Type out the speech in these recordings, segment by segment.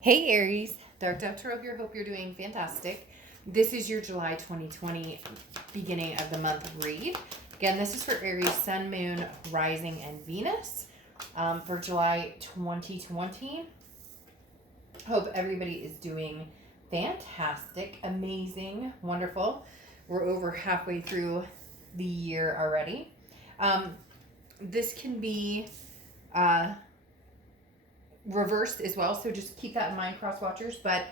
Hey Aries, Dark Dove Tarot here. Hope you're doing fantastic. This is your July 2020 beginning of the month read. Again, this is for Aries, Sun, Moon, Rising, and Venus for July 2020. Hope everybody is doing fantastic, amazing, wonderful. We're over halfway through the year already. This can be reversed as well, so just keep that in mind, cross watchers. But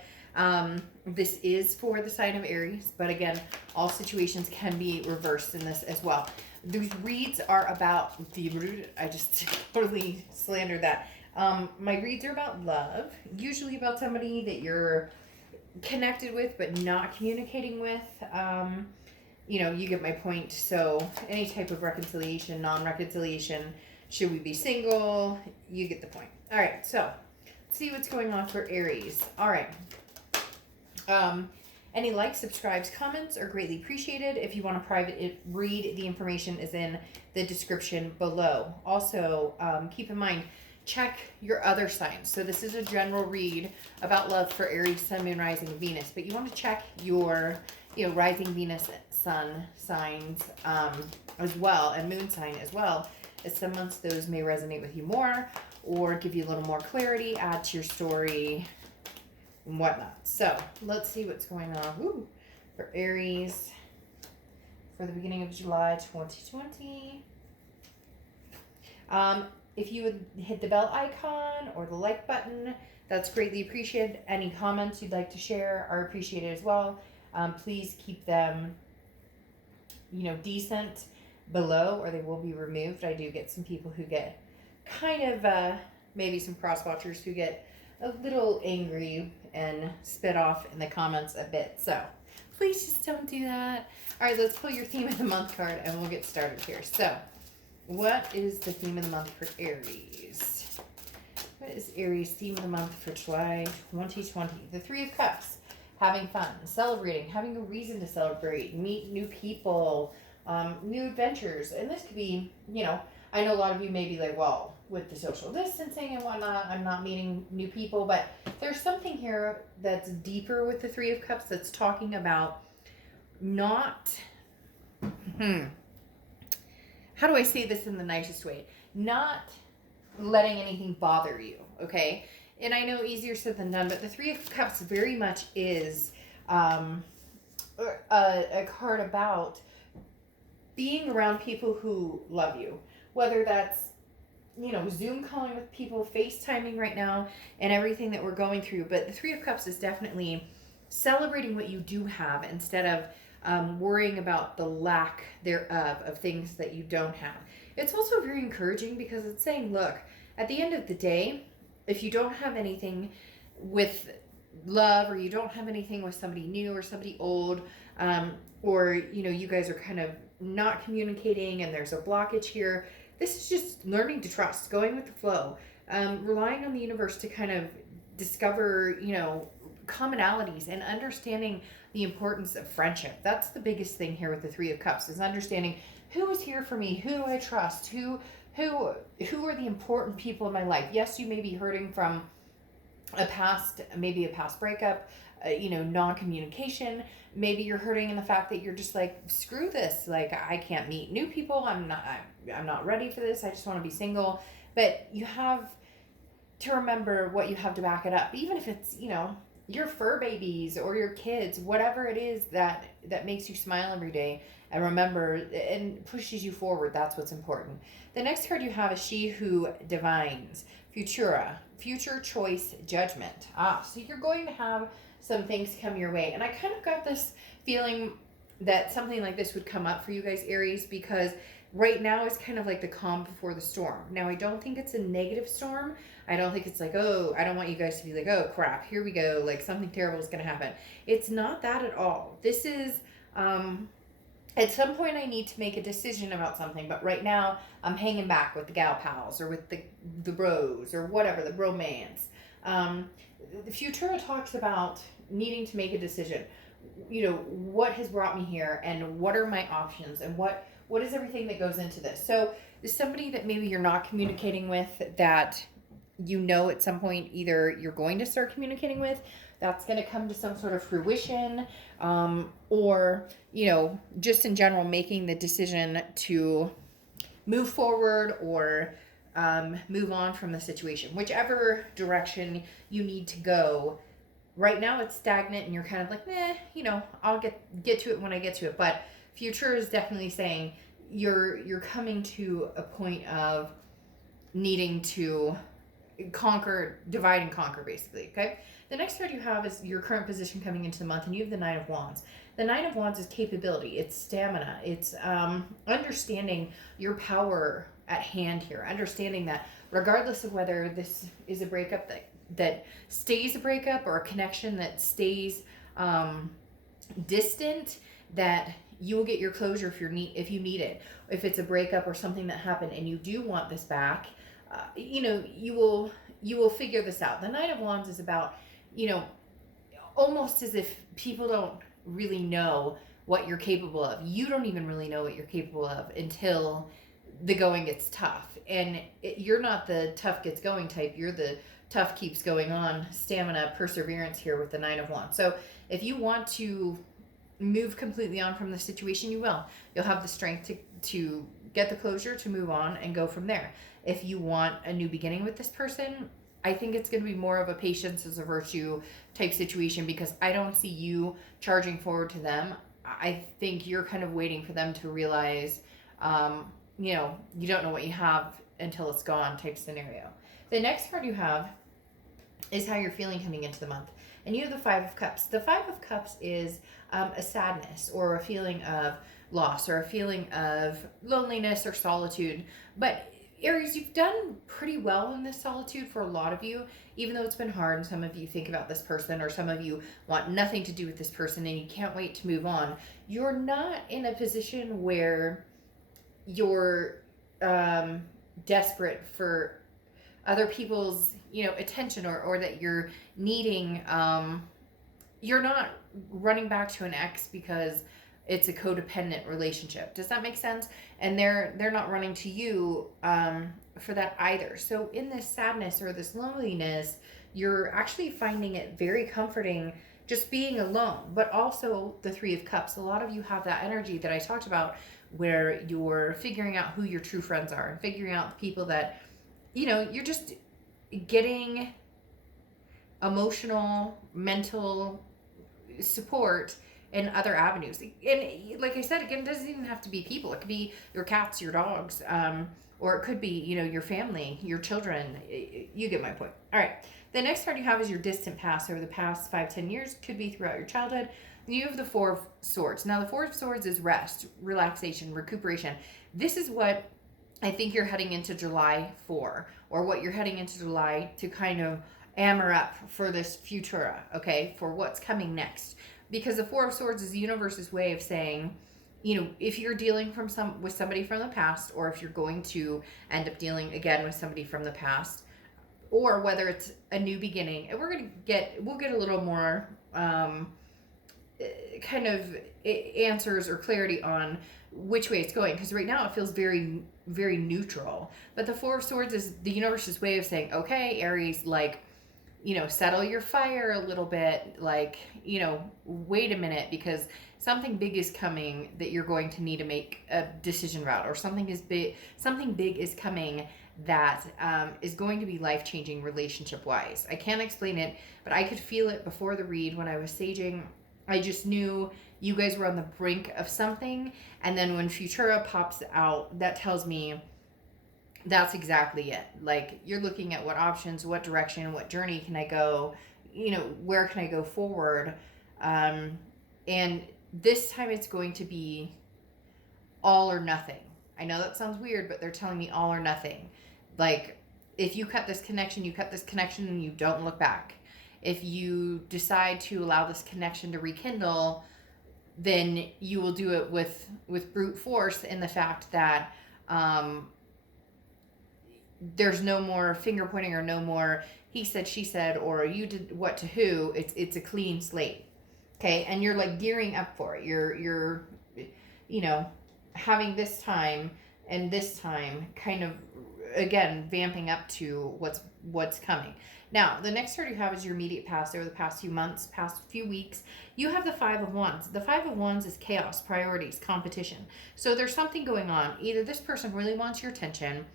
this is for the sign of Aries, but again, all situations can be reversed in this as well. These reads are about the I just totally slandered that. My reads are about love, usually about somebody that you're connected with but not communicating with. You know, you get my point. So any type of reconciliation, non-reconciliation, should we be single, you get the point. All right, so let's see what's going on for Aries. All right. Any likes, subscribes, comments are greatly appreciated. If you want a private read, the information is in the description below. Also, keep in mind, check your other signs. So this is a general read about love for Aries, Sun, Moon, Rising, Venus. But you want to check your, Rising, Venus, Sun signs as well, and Moon sign as well, as some months those may resonate with you more or give you a little more clarity, add to your story, and whatnot. So let's see what's going on for Aries for the beginning of July 2020. If you would hit the bell icon or the like button, that's greatly appreciated. Any comments you'd like to share are appreciated as well. Please keep them, decent below, or they will be removed. I do get some people who get kind of maybe some cross watchers who get a little angry and spit off in the comments a bit, so please just don't do that. All right, let's pull your theme of the month card and we'll get started here. So what is the theme of the month for Aries? What is Aries' theme of the month for July 2020? The Three of Cups. Having fun, celebrating, having a reason to celebrate, meet new people, new adventures. And this could be, I know a lot of you may be like, well, with the social distancing and whatnot, I'm not meeting new people. But there's something here that's deeper with the Three of Cups that's talking about not, how do I say this in the nicest way? Not letting anything bother you, okay? And I know easier said than done, but the Three of Cups very much is a card about being around people who love you, whether that's, Zoom calling with people, FaceTiming right now, and everything that we're going through. But the Three of Cups is definitely celebrating what you do have instead of worrying about the lack thereof of things that you don't have. It's also very encouraging because it's saying, look, at the end of the day, if you don't have anything with love, or you don't have anything with somebody new or somebody old, or, you guys are kind of not communicating and there's a blockage here, this is just learning to trust, going with the flow, relying on the universe to kind of discover, commonalities and understanding the importance of friendship. That's the biggest thing here with the Three of Cups, is understanding who is here for me, who do I trust, who are the important people in my life. Yes, you may be hurting from maybe a past breakup, non-communication. Maybe you're hurting in the fact that you're just like, screw this, like I can't meet new people, I'm not ready for this, I just want to be single. But you have to remember what you have to back it up, even if it's, your fur babies or your kids, whatever it is that makes you smile every day and remember and pushes you forward. That's what's important. The next card you have is She Who Divines, Futura, future choice judgment. So you're going to have some things come your way. And I kind of got this feeling that something like this would come up for you guys, Aries, because right now it's kind of like the calm before the storm. Now, I don't think it's a negative storm. I don't think it's like, oh, I don't want you guys to be like, oh, crap, here we go, like something terrible is going to happen. It's not that at all. This is, at some point I need to make a decision about something, but right now I'm hanging back with the gal pals or with the bros or whatever, the romance. The Futura talks about needing to make a decision. What has brought me here and what are my options and what is everything that goes into this. So there's somebody that maybe you're not communicating with that you know at some point either you're going to start communicating with, that's going to come to some sort of fruition, or, you know, just in general making the decision to move forward or move on from the situation. Whichever direction you need to go. Right now it's stagnant and you're kind of like, you know, I'll get to it when I get to it. But future is definitely saying you're coming to a point of needing to divide and conquer, basically. Okay. The next card you have is your current position coming into the month, and you have the Nine of Wands. The Nine of Wands is capability, it's stamina, it's understanding your power at hand here, understanding that regardless of whether this is a breakup that stays a breakup or a connection that stays distant, that you will get your closure if you need it. If it's a breakup or something that happened and you do want this back, you know, you will figure this out. The Nine of Wands is about, you know, almost as if people don't really know what you're capable of. You don't even really know what you're capable of until the going gets tough. And you're not the tough gets going type. You're the tough keeps going on, stamina, perseverance here with the Nine of Wands. So if you want to move completely on from the situation, you will. You'll have the strength to get the closure, to move on and go from there. If you want a new beginning with this person, I think it's going to be more of a patience as a virtue type situation, because I don't see you charging forward to them. I think you're kind of waiting for them to realize, you know, you don't know what you have until it's gone type scenario. The next card you have is how you're feeling coming into the month. And you have the Five of Cups. The Five of Cups is a sadness or a feeling of loss or a feeling of loneliness or solitude. But Aries, you've done pretty well in this solitude for a lot of you, even though it's been hard. And some of you think about this person, or some of you want nothing to do with this person and you can't wait to move on. You're not in a position where you're desperate for other people's, you know, attention, or that you're needing, you're not running back to an ex because it's a codependent relationship. Does that make sense? And they're not running to you for that either. So in this sadness or this loneliness, you're actually finding it very comforting just being alone. But also the Three of Cups, a lot of you have that energy that I talked about, where you're figuring out who your true friends are and figuring out the people that, you know, you're just getting emotional, mental support in other avenues. And like I said, again, it doesn't even have to be people. It could be your cats, your dogs, or it could be, you know, your family, your children. You get my point. All right. The next card you have is your distant past, over the past 5-10 years. Could be throughout your childhood. You have the Four of Swords. Now, the Four of Swords is rest, relaxation, recuperation. This is what I think you're heading into July for, or what you're heading into July to kind of amor up for this Futura, okay, for what's coming next. Because the Four of Swords is the universe's way of saying, you know, if you're dealing with somebody from the past, or if you're going to end up dealing again with somebody from the past, or whether it's a new beginning, and we'll get a little more kind of answers or clarity on which way it's going, because right now it feels very, very neutral. But the Four of Swords is the universe's way of saying, okay, Aries, like, you know, settle your fire a little bit, like, you know, wait a minute, because something big is coming that you're going to need to make a decision about, or something big is coming that is going to be life-changing relationship-wise. I can't explain it, but I could feel it before the read when I was saging. I just knew you guys were on the brink of something, and then when Futura pops out, that tells me that's exactly it. Like, you're looking at what options, what direction, what journey can I go, you know, where can I go forward, and this time it's going to be all or nothing. I know that sounds weird, but they're telling me all or nothing. Like, if you cut this connection, and you don't look back. If you decide to allow this connection to rekindle, then you will do it with brute force, in the fact that there's no more finger pointing, or no more he said, she said, or you did what to who. It's a clean slate. Okay. And you're like gearing up for it. You're, you know, having this time and this time kind of again, vamping up to what's coming. Now, the next card you have is your immediate past over the past few months, past few weeks. You have the Five of Wands. The Five of Wands is chaos, priorities, competition. So there's something going on. Either this person really wants your attention,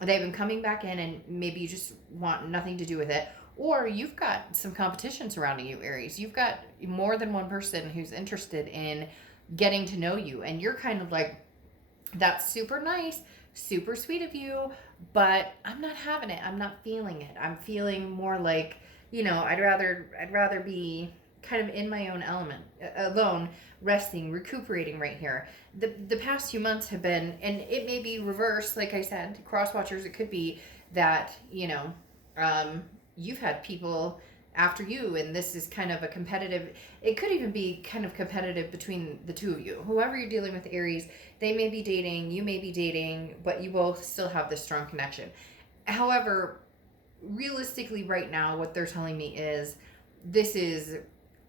they've been coming back in, and maybe you just want nothing to do with it, or you've got some competition surrounding you, Aries. You've got more than one person who's interested in getting to know you, and you're kind of like, that's super nice, super sweet of you, but I'm not having it. I'm not feeling it. I'm feeling more like, I'd rather be kind of in my own element, alone, resting, recuperating right here. The past few months have been, and it may be reversed, like I said, cross watchers, it could be that, you've had people after you, and this is kind of a competitive, it could even be kind of competitive between the two of you. Whoever you're dealing with, Aries, they may be dating, you may be dating, but you both still have this strong connection. However, realistically right now, what they're telling me is this is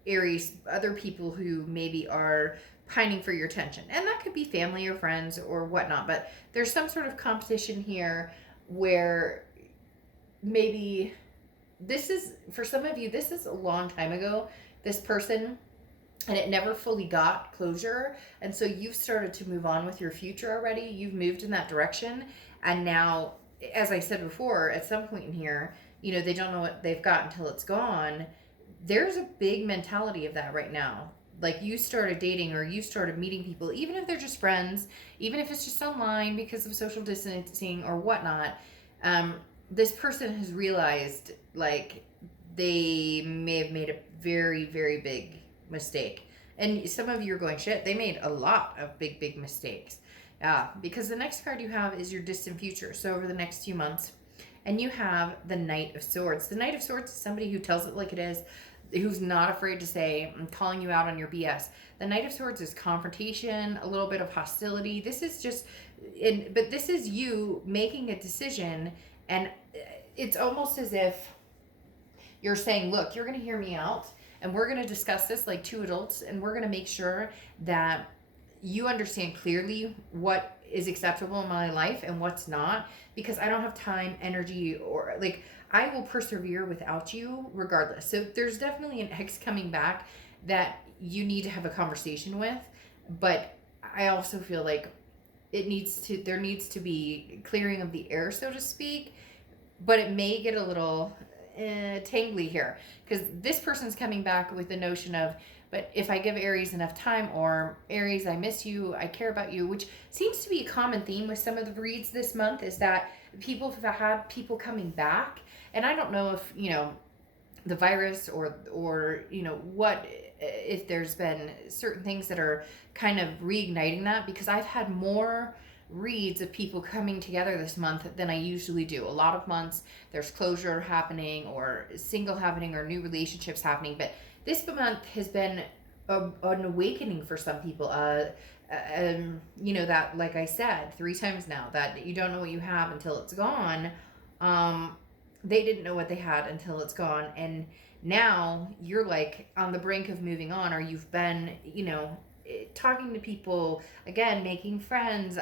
Aries, other people who maybe are pining for your attention. And that could be family or friends or whatnot, but there's some sort of competition here where maybe this is, for some of you, this is a long time ago, this person, and it never fully got closure. And so you've started to move on with your future already. You've moved in that direction. And now, as I said before, at some point in here, they don't know what they've got until it's gone. There's a big mentality of that right now. Like, you started dating or you started meeting people, even if they're just friends, even if it's just online because of social distancing or whatnot. This person has realized, like, they may have made a very, very big mistake. And some of you are going, shit, they made a lot of big, big mistakes. Because the next card you have is your distant future. So over the next few months. And you have the Knight of Swords. The Knight of Swords is somebody who tells it like it is, who's not afraid to say, I'm calling you out on your BS. The Knight of Swords is confrontation, a little bit of hostility. This is just, but this is you making a decision, and it's almost as if you're saying, look, you're going to hear me out, and we're going to discuss this like two adults, and we're going to make sure that you understand clearly what is acceptable in my life and what's not, because I don't have time, energy, or like, I will persevere without you regardless. So there's definitely an ex coming back that you need to have a conversation with, but I also feel like there needs to be clearing of the air, so to speak, but it may get a little tangly here, because this person's coming back with the notion of, but if I give Aries enough time, or Aries, I miss you, I care about you, which seems to be a common theme with some of the reads this month, is that people have had people coming back. And I don't know if, the virus or what, if there's been certain things that are kind of reigniting that, because I've had more reads of people coming together this month than I usually do. A lot of months there's closure happening, or single happening, or new relationships happening, but this month has been an awakening for some people. That, like I said 3 times now, that you don't know what you have until it's gone. They didn't know what they had until it's gone, and now you're like on the brink of moving on, or you've been, talking to people again, making friends,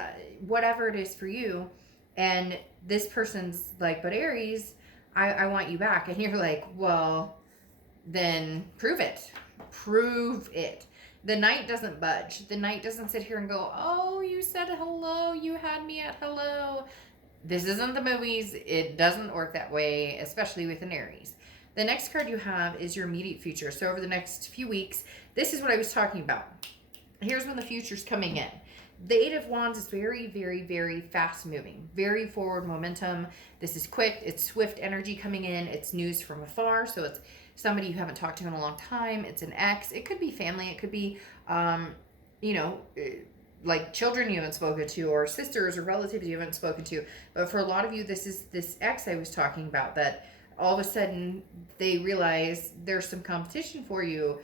whatever it is for you, and this person's like, but Aries, I want you back, and you're like, well, then prove it. The Knight doesn't budge. The Knight doesn't sit here and go, oh, you said hello, you had me at hello. This isn't the movies. It doesn't work that way, especially with an Aries. The next card you have is your immediate future. So over the next few weeks, this is what I was talking about. Here's when the future's coming in. The Eight of Wands is very, very, very fast moving, very forward momentum. This is quick. It's swift energy coming in. It's news from afar. So it's somebody you haven't talked to in a long time. It's an ex. It could be family. It could be, like children you haven't spoken to, or sisters or relatives you haven't spoken to. But for a lot of you, this is this ex I was talking about, that all of a sudden they realize there's some competition for you.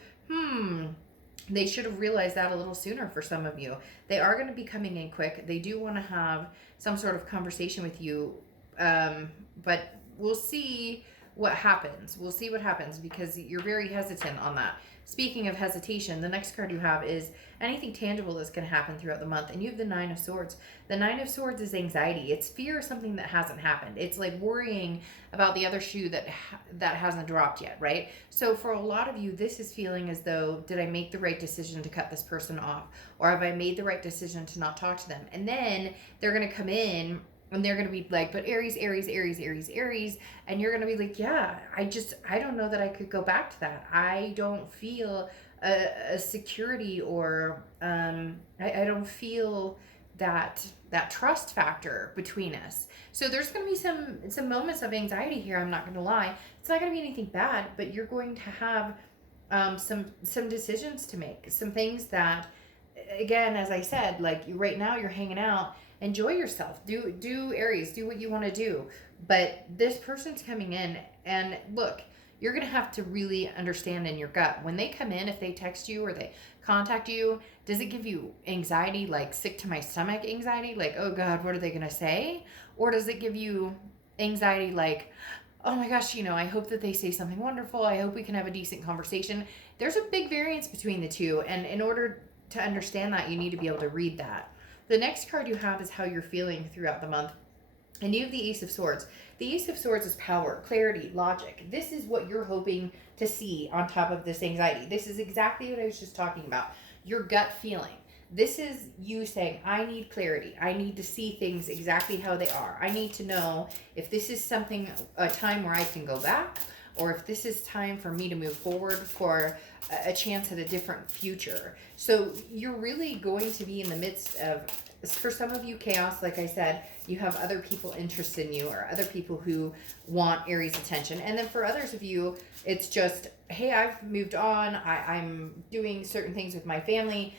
They should have realized that a little sooner for some of you. They are going to be coming in quick. They do want to have some sort of conversation with you. But we'll see what happens. We'll see what happens because you're very hesitant on that. Speaking of hesitation, the next card you have is anything tangible that's going to happen throughout the month. And you have the Nine of Swords. The Nine of Swords is anxiety. It's fear of something that hasn't happened. It's like worrying about the other shoe that hasn't dropped yet, right? So for a lot of you, this is feeling as though, did I make the right decision to cut this person off? Or have I made the right decision to not talk to them? And then they're going to come in and they're going to be like, but Aries, Aries, Aries, Aries, Aries. And you're going to be like, yeah, I don't know that I could go back to that. I don't feel a security or I don't feel that trust factor between us. So there's going to be some moments of anxiety here. I'm not going to lie. It's not going to be anything bad, but you're going to have some decisions to make, some things that, again, as I said, like right now you're hanging out. Enjoy yourself. Do Aries, do what you want to do. But this person's coming in, and look, you're going to have to really understand in your gut. When they come in, if they text you or they contact you, does it give you anxiety, like sick to my stomach anxiety? Like, oh God, what are they going to say? Or does it give you anxiety like, oh my gosh, I hope that they say something wonderful. I hope we can have a decent conversation. There's a big variance between the two. And in order to understand that, you need to be able to read that. The next card you have is how you're feeling throughout the month. And you have the Ace of Swords. The Ace of Swords is power, clarity, logic. This is what you're hoping to see on top of this anxiety. This is exactly what I was just talking about. Your gut feeling. This is you saying, I need clarity. I need to see things exactly how they are. I need to know if this is a time where I can go back, or if this is time for me to move forward for a chance at a different future. So you're really going to be in the midst of, for some of you, chaos. Like I said, you have other people interested in you or other people who want Aries attention. And then for others of you, it's just, hey, I've moved on. I'm doing certain things with my family.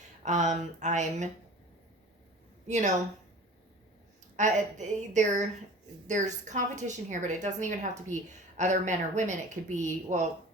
There's competition here, but it doesn't even have to be other men or women. It could be, well,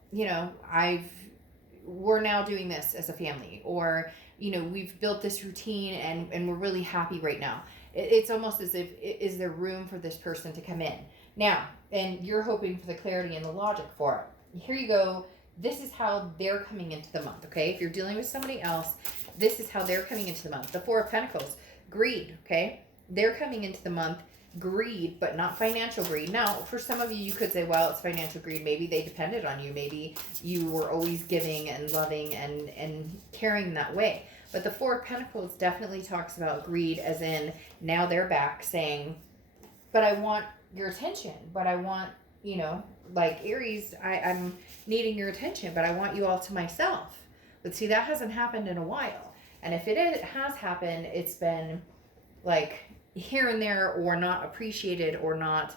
we're now doing this as a family, or, we've built this routine and we're really happy right now. It's almost as if, is there room for this person to come in now? And you're hoping for the clarity and the logic for it. Here you go. This is how they're coming into the month. Okay. If you're dealing with somebody else, this is how they're coming into the month. The Four of Pentacles, greed. Okay. They're coming into the month, greed, but not financial greed. Now, for some of you, you could say, well, it's financial greed. Maybe they depended on you. Maybe you were always giving and loving and caring that way. But the Four of Pentacles definitely talks about greed, as in now they're back saying, but I want your attention, but I want, like Aries, I'm needing your attention, but I want you all to myself. But see, that hasn't happened in a while. And if it has happened, it's been like here and there, or not appreciated, or not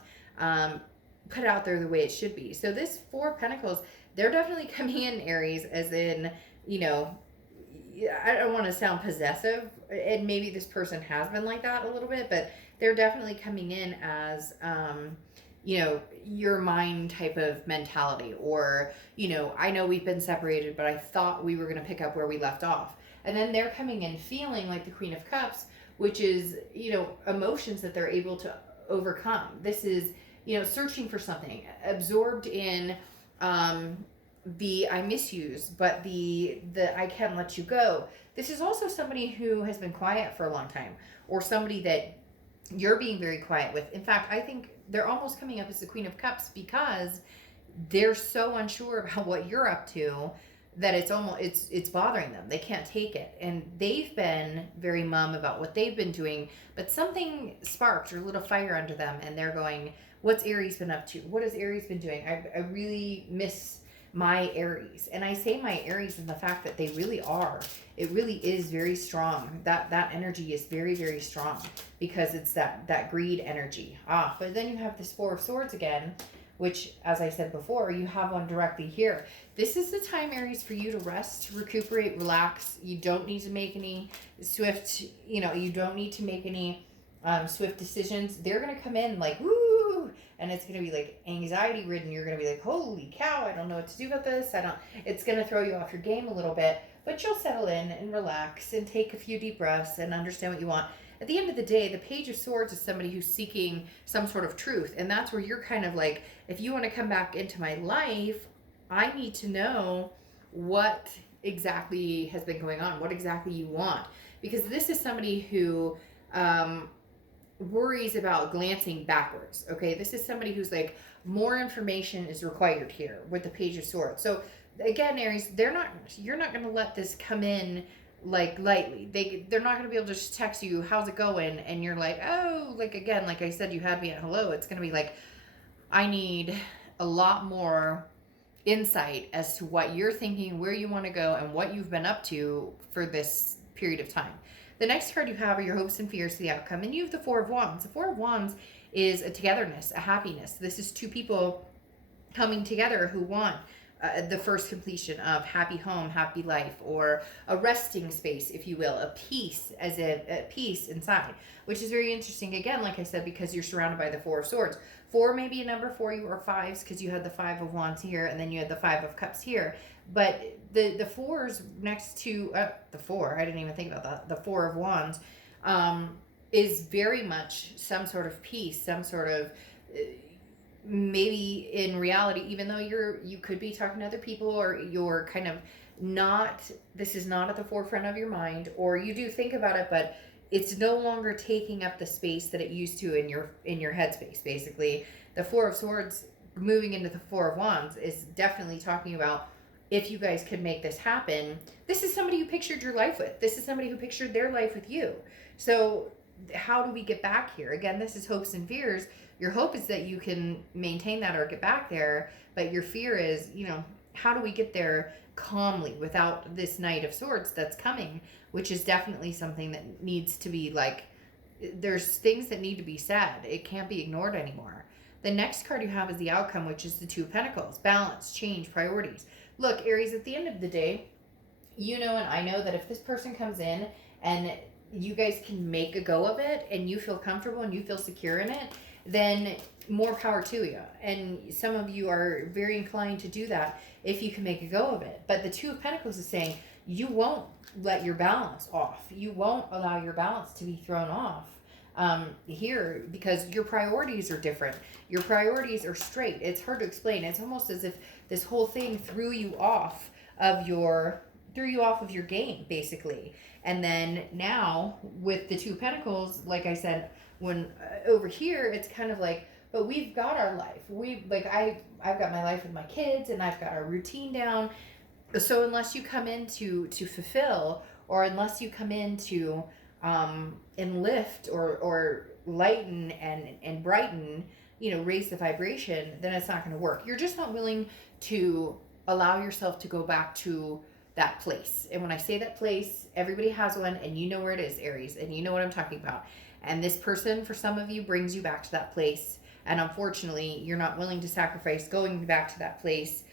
put out there the way it should be. So this Four of Pentacles, they're definitely coming in, Aries, as in, I don't want to sound possessive, and maybe this person has been like that a little bit, but they're definitely coming in as, your mind type of mentality, or, I know we've been separated, but I thought we were going to pick up where we left off. And then they're coming in feeling like the Queen of Cups, which is, emotions that they're able to overcome. This is, searching for something, absorbed in, the I misuse, but the I can't let you go. This is also somebody who has been quiet for a long time, or somebody that you're being very quiet with. In fact, I think they're almost coming up as the Queen of Cups because they're so unsure about what you're up to that it's bothering them. They can't take it. And they've been very mum about what they've been doing, but something sparked or lit a fire under them, and they're going, what's Aries been up to? What has Aries been doing? I really miss my Aries. And I say my Aries in the fact that they really are. It really is very strong. That energy is very, very strong because it's that greed energy. But then you have this Four of Swords again, which, as I said before, you have one directly here. This is the time, Aries, for you to rest, recuperate, relax. You don't need to make any swift, you don't need to make any swift decisions. They're going to come in like, woo, and it's going to be like anxiety ridden. You're going to be like, holy cow, I don't know what to do about this. It's going to throw you off your game a little bit, but you'll settle in and relax and take a few deep breaths and understand what you want. at the end of the day, the Page of Swords is somebody who's seeking some sort of truth. And that's where you're kind of like, if you want to come back into my life, I need to know what exactly has been going on, what exactly you want. Because this is somebody who worries about glancing backwards. Okay, this is somebody who's like, more information is required here with the Page of Swords. So again, Aries, you're not going to let this come in like lightly. They're not going to be able to just text you, how's it going? And you're like, oh, like again, like I said, you had me at hello. It's going to be like, I need a lot more insight as to what you're thinking, where you want to go, and what you've been up to for this period of time. The next card you have are your hopes and fears to the outcome, and you have the Four of Wands. The Four of Wands is a togetherness, a happiness. This is two people coming together who want the first completion of happy home, happy life, or a resting space, if you will, a peace, as a peace inside, which is very interesting. Again, like I said, because you're surrounded by the Four of Swords. 4 may be a number for you, or 5s, because you had the 5 of Wands here, and then you had the 5 of Cups here. But the 4s next to the 4, I didn't even think about that. The 4 of Wands is very much some sort of peace, some sort of maybe in reality, even though you could be talking to other people, or you're kind of not, this is not at the forefront of your mind, or you do think about it, but it's no longer taking up the space that it used to in your headspace. Basically, the Four of Swords moving into the Four of Wands is definitely talking about, if you guys could make this happen, this is somebody you pictured your life with. This is somebody who pictured their life with you. So how do we get back here? Again, this is hopes and fears. Your hope is that you can maintain that or get back there, but your fear is, how do we get there calmly without this Knight of Swords that's coming, which is definitely something that needs to be like, there's things that need to be said. It can't be ignored anymore. The next card you have is the outcome, which is the Two of Pentacles. Balance, change, priorities. Look, Aries, at the end of the day, and I know that if this person comes in and you guys can make a go of it and you feel comfortable and you feel secure in it, then more power to you. And some of you are very inclined to do that if you can make a go of it. But the Two of Pentacles is saying you won't let your balance off. You won't allow your balance to be thrown off here, because your priorities are different. Your priorities are straight. It's hard to explain. It's almost as if this whole thing threw you off of your game, basically. And then now with the Two of Pentacles, like I said, when over here, it's kind of like, but we've got our life. I've got my life with my kids, and I've got our routine down. So unless you come in to fulfill, or unless you come in to enlift or lighten and brighten, raise the vibration, then it's not going to work. You're just not willing to allow yourself to go back to that place. And when I say that place, everybody has one, and you know where it is, Aries, and you know what I'm talking about. And this person, for some of you, brings you back to that place. And unfortunately, you're not willing to sacrifice going back to that place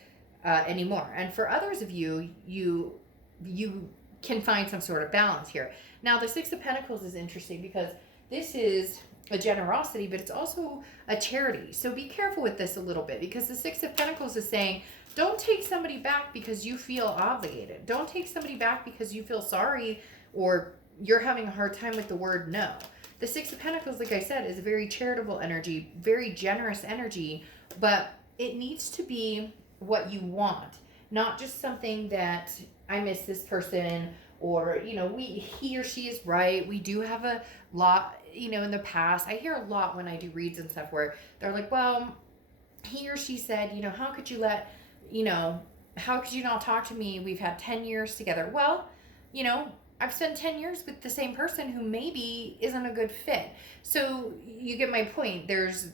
anymore. And for others of you, you can find some sort of balance here. Now, the Six of Pentacles is interesting because this is a generosity, but it's also a charity. So be careful with this a little bit, because the Six of Pentacles is saying, don't take somebody back because you feel obligated. Don't take somebody back because you feel sorry or you're having a hard time with the word no. The Six of Pentacles, like I said, is a very charitable energy, very generous energy, but it needs to be what you want, not just something that I miss this person, or, he or she is right. We do have a lot, in the past, I hear a lot when I do reads and stuff where they're like, well, he or she said, how could you how could you not talk to me? We've had 10 years together. Well, I've spent 10 years with the same person who maybe isn't a good fit. So you get my point. There's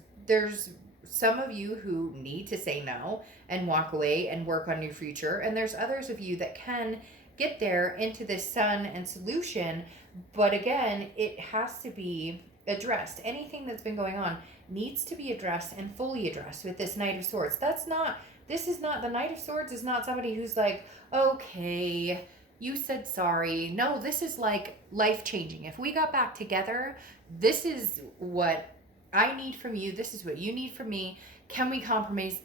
some of you who need to say no and walk away and work on your future. And there's others of you that can get there into this sun and solution. But again, it has to be addressed. Anything that's been going on needs to be addressed and fully addressed with this Knight of Swords. This is not, the Knight of Swords is not somebody who's like, okay, you said sorry. No, this is like life-changing. If we got back together, this is what I need from you. This is what you need from me. Can we compromise?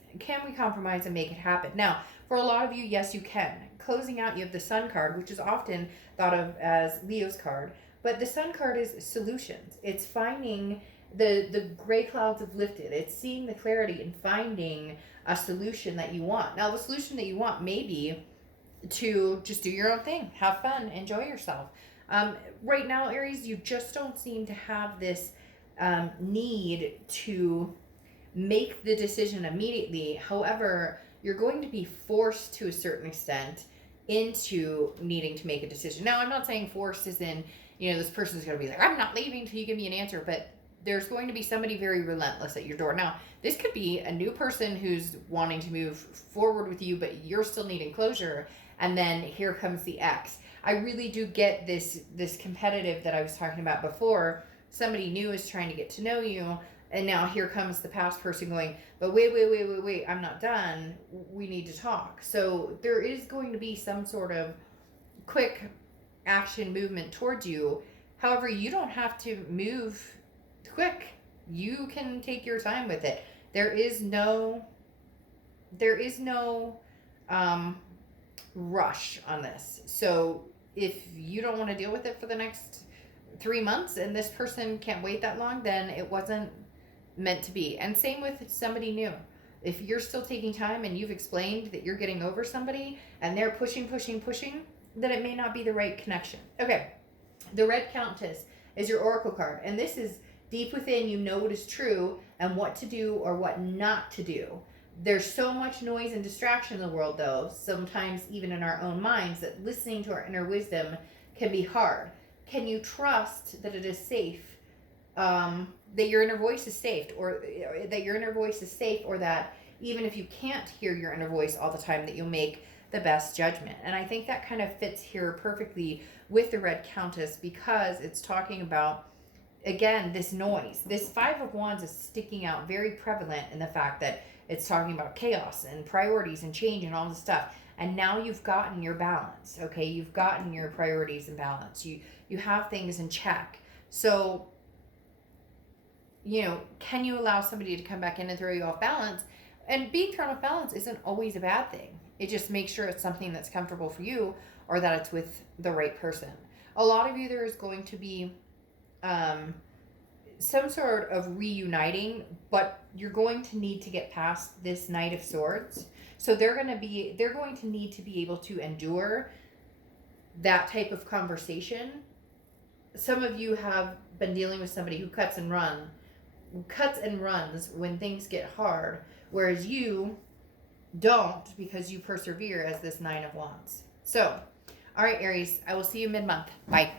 And make it happen? Now, for a lot of you, yes, you can. Closing out, you have the Sun card, which is often thought of as Leo's card. But the Sun card is solutions. It's finding the gray clouds have lifted. It's seeing the clarity and finding a solution that you want. Now, the solution that you want may be to just do your own thing, have fun, enjoy yourself. Right now, Aries, you just don't seem to have this need to make the decision immediately. However, you're going to be forced to a certain extent into needing to make a decision. Now, I'm not saying forced as in, this person's going to be like, I'm not leaving until you give me an answer, but there's going to be somebody very relentless at your door. Now, this could be a new person who's wanting to move forward with you, but you're still needing closure. And then here comes the X. I really do get this competitive that I was talking about before. Somebody new is trying to get to know you, and now here comes the past person going, but wait, I'm not done. We need to talk. So there is going to be some sort of quick action movement towards you. However, you don't have to move quick. You can take your time with it. There is no rush on this. So if you don't want to deal with it for the next 3 months and this person can't wait that long, then it wasn't meant to be. And same with somebody new. If you're still taking time and you've explained that you're getting over somebody and they're pushing, then it may not be the right connection. Okay. The Red Countess is your oracle card, and this is deep within. You know what is true and what to do or what not to do. There's so much noise and distraction in the world, though, sometimes even in our own minds, that listening to our inner wisdom can be hard. Can you trust that it is safe, that your inner voice is safe, or that even if you can't hear your inner voice all the time, that you'll make the best judgment? And I think that kind of fits here perfectly with the Red Countess, because it's talking about, again, this noise. This Five of Wands is sticking out very prevalent in the fact that it's talking about chaos and priorities and change and all this stuff. And now you've gotten your balance, okay? You've gotten your priorities in balance. You have things in check. So, can you allow somebody to come back in and throw you off balance? And being thrown off balance isn't always a bad thing. It just makes sure it's something that's comfortable for you, or that it's with the right person. A lot of you, there is going to be some sort of reuniting, but you're going to need to get past this Knight of Swords. So they're going to need to be able to endure that type of conversation. Some of you have been dealing with somebody who cuts and runs when things get hard, whereas you don't, because you persevere as this Nine of Wands. So, all right, Aries, I will see you mid-month. Bye.